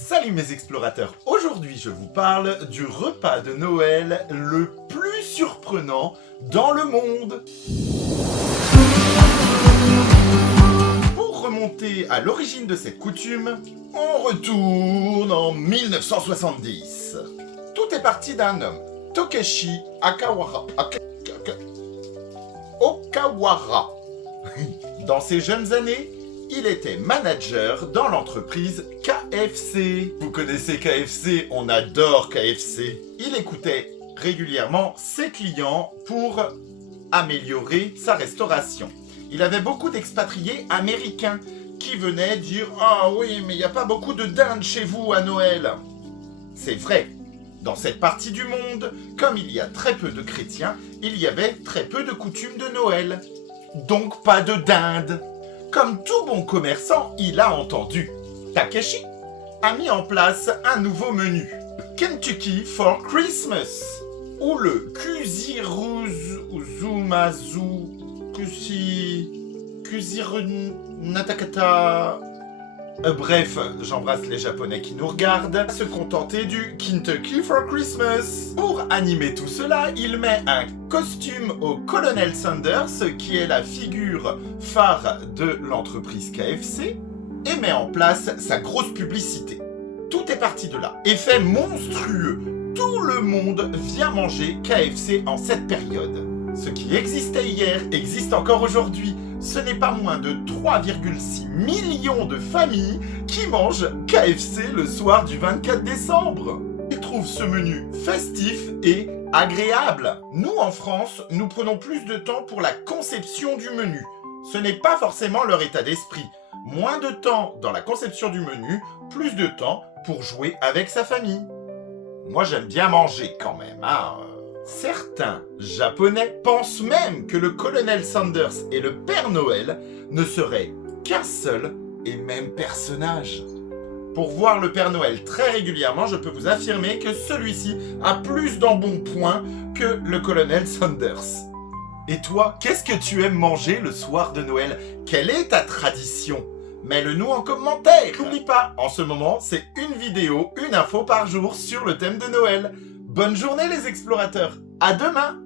Salut mes explorateurs, aujourd'hui je vous parle du repas de Noël le plus surprenant dans le monde. Pour remonter à l'origine de cette coutume, on retourne en 1970. Tout est parti d'un homme, Takeshi Okawara. Dans ses jeunes années, il était manager dans l'entreprise KFC. Vous connaissez KFC, on adore KFC. Il écoutait régulièrement ses clients pour améliorer sa restauration. Il avait beaucoup d'expatriés américains qui venaient dire « Ah oui, mais il n'y a pas beaucoup de dinde chez vous à Noël ». C'est vrai. Dans cette partie du monde, comme il y a très peu de chrétiens, il y avait très peu de coutumes de Noël. Donc pas de dinde. Comme tout bon commerçant, il a entendu. Takeshi a mis en place un nouveau menu. Kentucky for Christmas. Ou le Kuzirunatakata. Bref, j'embrasse les Japonais qui nous regardent, se contenter du Kentucky for Christmas. Pour animer tout cela, il met un costume au Colonel Sanders, qui est la figure phare de l'entreprise KFC, et met en place sa grosse publicité. Tout est parti de là. Effet monstrueux. Tout le monde vient manger KFC en cette période. Ce qui existait hier existe encore aujourd'hui. Ce n'est pas moins de 3,6 millions de familles qui mangent KFC le soir du 24 décembre. Ils trouvent ce menu festif et agréable. Nous, en France, nous prenons plus de temps pour la conception du menu. Ce n'est pas forcément leur état d'esprit. Moins de temps dans la conception du menu, plus de temps pour jouer avec sa famille. Moi, j'aime bien manger quand même, hein. Certains Japonais pensent même que le colonel Sanders et le Père Noël ne seraient qu'un seul et même personnage. Pour voir le Père Noël très régulièrement, je peux vous affirmer que celui-ci a plus d'embonpoint que le colonel Sanders. Et toi, qu'est-ce que tu aimes manger le soir de Noël? Quelle est ta tradition? Mets-le-nous en commentaire. N'oublie pas, en ce moment, c'est une vidéo, une info par jour sur le thème de Noël. Bonne journée les explorateurs, à demain!